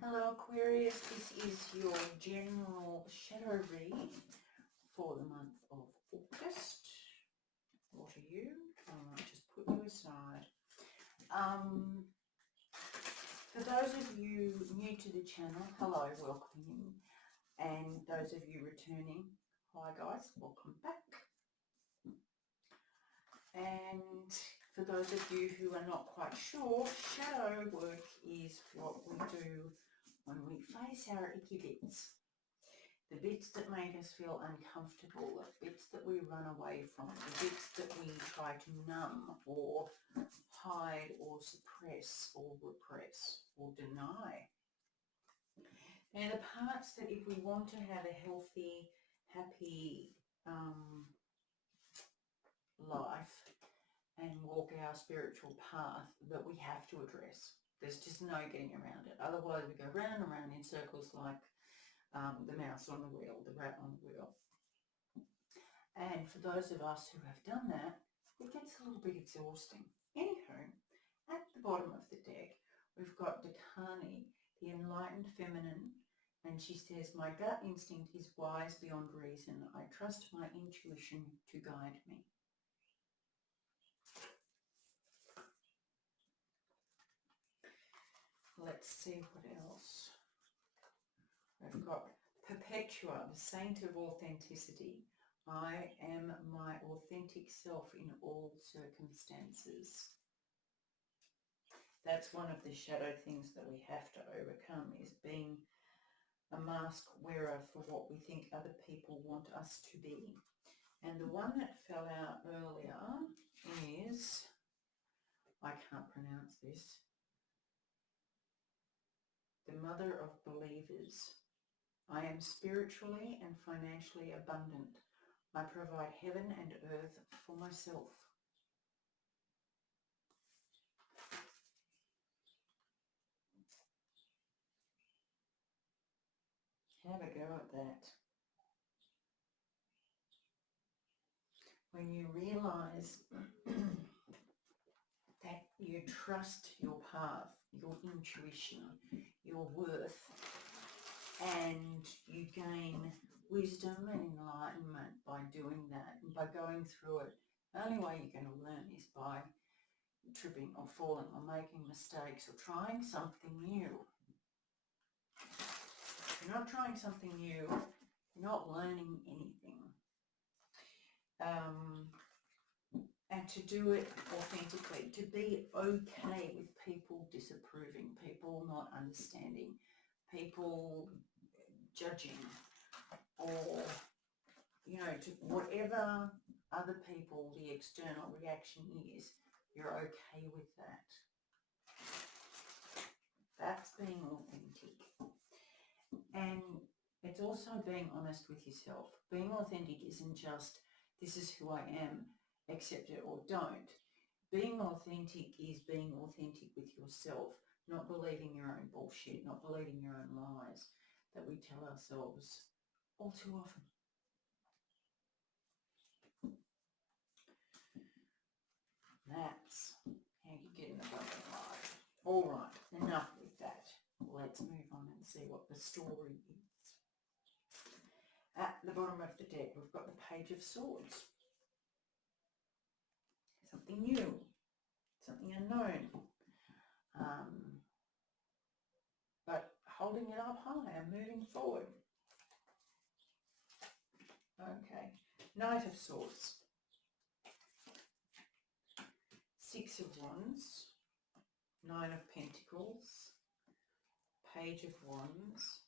Hello Aquarius, this is your general shadow reading for the month of August. What are you? I might just put you aside. For those of you new to the channel, hello, welcome in. And those of you returning, hi guys, welcome back. And for those of you who are not quite sure, shadow work is what we do when we face our icky bits. The bits that make us feel uncomfortable, the bits that we run away from, the bits that we try to numb or hide or suppress or repress or deny. Now the parts that if we want to have a healthy, happy life and walk our spiritual path, that we have to address. There's just no getting around it. Otherwise we go round and round in circles like the mouse on the wheel, the rat on the wheel. And for those of us who have done that, it gets a little bit exhausting. Anywho, at the bottom of the deck, we've got Dakani, the enlightened feminine, and she says, my gut instinct is wise beyond reason. I trust my intuition to guide me. Let's see what else. We've got Perpetua, the saint of authenticity. I am my authentic self in all circumstances. That's one of the shadow things that we have to overcome, is being a mask wearer for what we think other people want us to be. And the one that fell out earlier is, I can't pronounce this, the mother of believers. I am spiritually and financially abundant. I provide heaven and earth for myself. Have a go at that. When you realise that you trust your path, your intuition, your worth, and you gain wisdom and enlightenment by doing that, and by going through it. The only way you're going to learn is by tripping or falling or making mistakes or trying something new. If you're not trying something new, you're not learning anything. And to do it authentically, to be okay with people disapproving, people not understanding, people judging, or, you know, to whatever other people, the external reaction is, you're okay with that. That's being authentic. And it's also being honest with yourself. Being authentic isn't just, this is who I am, accept it or don't. Being authentic is being authentic with yourself, not believing your own bullshit, not believing your own lies that we tell ourselves all too often. That's how you get in the abundant life. All right, enough with that. Let's move on and see what the story is. At the bottom of the deck, we've got the Page of Swords. Something new, something unknown, but holding it up high and moving forward. Okay, Knight of Swords, Six of Wands, Nine of Pentacles, Page of Wands,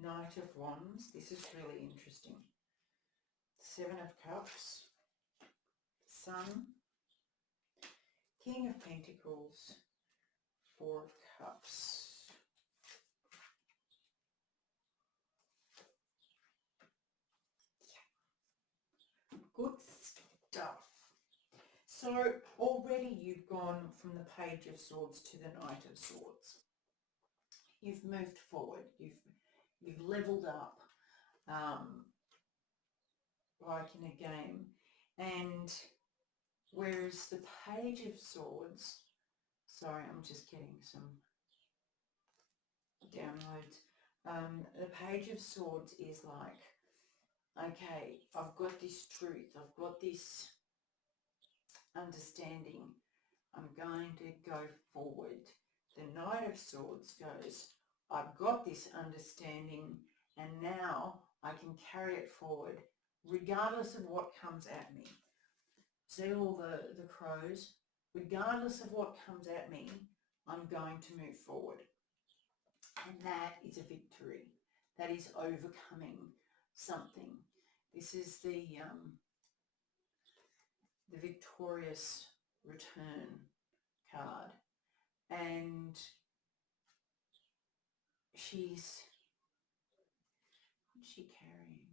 Knight of Wands. This is really interesting. Seven of Cups, Sun, King of Pentacles, Four of Cups. Good stuff. So already you've gone from the Page of Swords to the Knight of Swords. You've moved forward. You've leveled up, like in a game. And whereas the Page of Swords, sorry, I'm just getting some downloads. The Page of Swords is like, okay, I've got this truth, I've got this understanding, I'm going to go forward. The Knight of Swords goes, I've got this understanding and now I can carry it forward regardless of what comes at me. See all the crows? Regardless of what comes at me, I'm going to move forward. And that is a victory. That is overcoming something. This is the victorious return card. And she's, what's she carrying?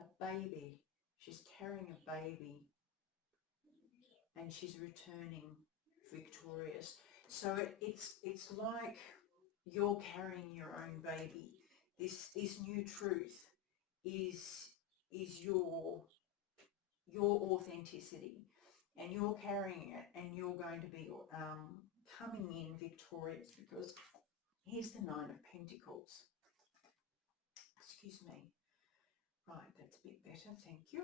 A baby. She's carrying a baby and she's returning victorious. So it's like you're carrying your own baby. This new truth is your authenticity, and you're carrying it, and you're going to be coming in victorious, because here's the Nine of Pentacles. Excuse me. Right, that's a bit better, thank you.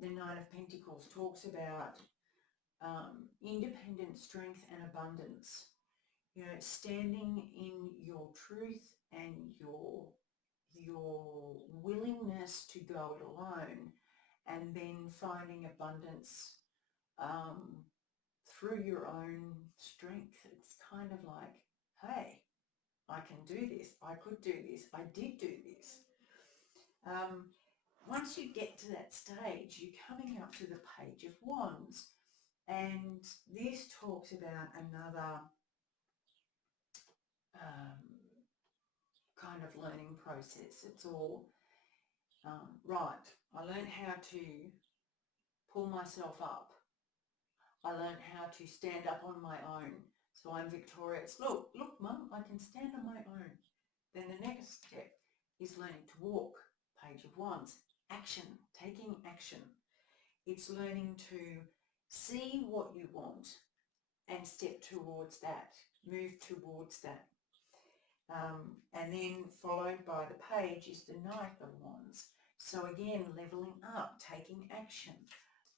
The Nine of Pentacles talks about independent strength and abundance. You know, standing in your truth and your willingness to go it alone, and then finding abundance through your own strength. It's kind of like, hey, I can do this, I could do this, I did do this. Once you get to that stage, you're coming up to the Page of Wands, and this talks about another kind of learning process. It's all right. I learned how to pull myself up. I learned how to stand up on my own. So I'm victorious. Look, Mum, I can stand on my own. Then the next step is learning to walk. Page of Wands. Action. Taking action. It's learning to see what you want and step towards that. Move towards that. And then followed by the page is the Knight of Wands. So again, leveling up, taking action,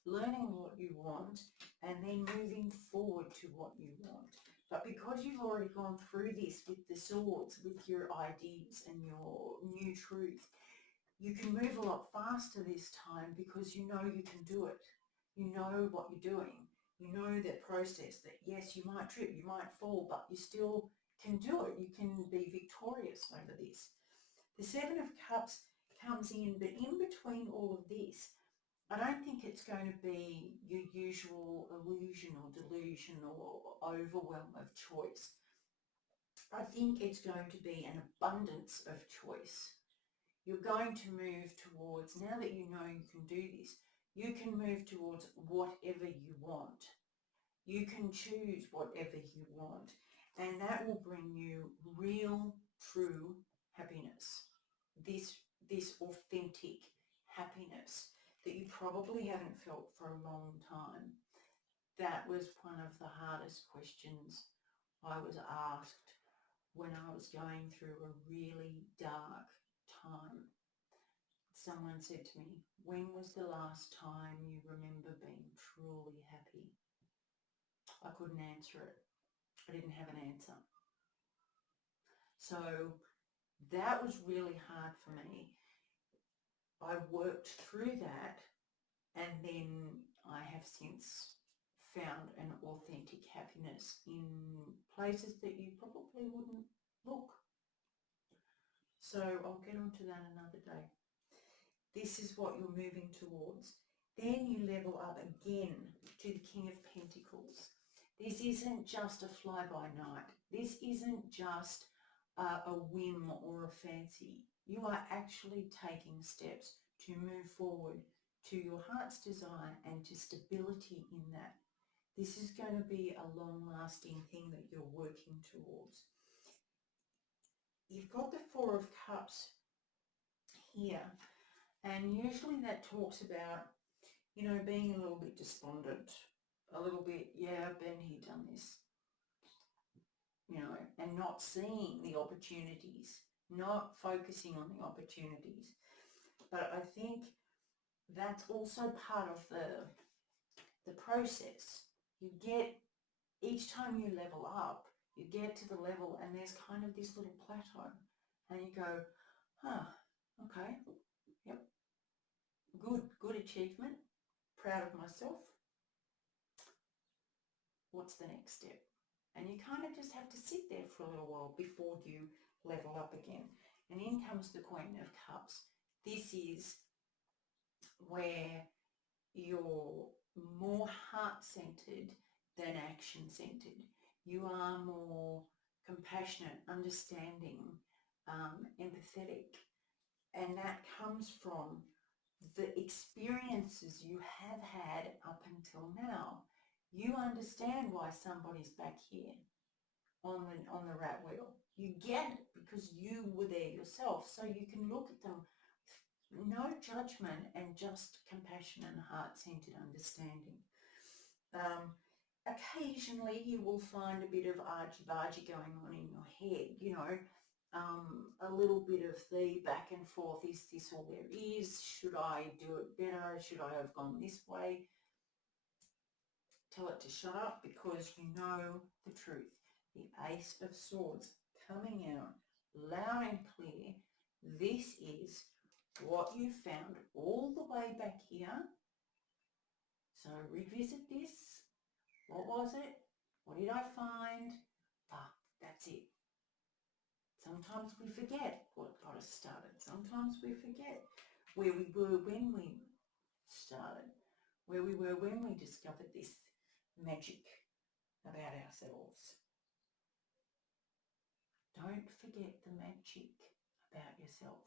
learning what you want, and then moving forward to what you want. But because you've already gone through this with the swords, with your ideas and your new truth, you can move a lot faster this time, because you know you can do it. You know what you're doing. You know that process, that yes, you might trip, you might fall, but you still can do it. You can be victorious over this. The Seven of Cups comes in, but in between all of this, I don't think it's going to be your usual illusion or delusion or overwhelm of choice. I think it's going to be an abundance of choice. You're going to move towards, now that you know you can do this, you can move towards whatever you want. You can choose whatever you want, and that will bring you real, true happiness. This authentic happiness that you probably haven't felt for a long time. That was one of the hardest questions I was asked when I was going through a really dark time. Someone said to me, when was the last time you remember being truly happy? I couldn't answer it. I didn't have an answer. So that was really hard for me. I worked through that, and then I have since found an authentic happiness in places that you probably wouldn't look. So I'll get onto that another day. This is what you're moving towards. Then you level up again to the King of Pentacles. This isn't just a fly-by-night. This isn't just a whim or a fancy. You are actually taking steps to move forward to your heart's desire and to stability in that. This is going to be a long-lasting thing that you're working towards. You've got the Four of Cups here, and usually that talks about, you know, being a little bit despondent, a little bit, yeah, I've been here, done this. You know, and not seeing the opportunities, not focusing on the opportunities. But I think that's also part of the process. You get, each time you level up, you get to the level and there's kind of this little plateau and you go, okay, yep, good achievement, proud of myself. What's the next step? And you kind of just have to sit there for a little while before you level up again. And in comes the Queen of Cups. This is where you're more heart-centered than action-centered. You are more compassionate, understanding, empathetic. And that comes from the experiences you have had up until now. You understand why somebody's back here on the rat wheel. You get it because you were there yourself. So you can look at them with no judgment and just compassion and heart-centered understanding. Occasionally you will find a bit of argy-bargy going on in your head, you know, a little bit of the back and forth, is this all there is? Should I do it better? Should I have gone this way? Tell it to shut up, because you know the truth. The Ace of Swords coming out loud and clear. This is what you found all the way back here. So revisit this. What was it? What did I find? That's it. Sometimes we forget what got us started. Sometimes we forget where we were when we started, where we were when we discovered this magic about ourselves. Don't forget the magic about yourself.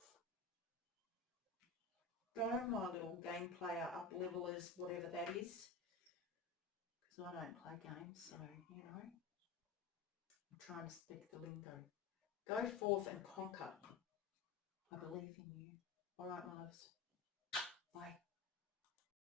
Go, my little game player up levelers, whatever that is, because I don't play games, so, you know, I'm trying to speak the lingo. Go forth and conquer. I believe in you. All right, my loves. Bye.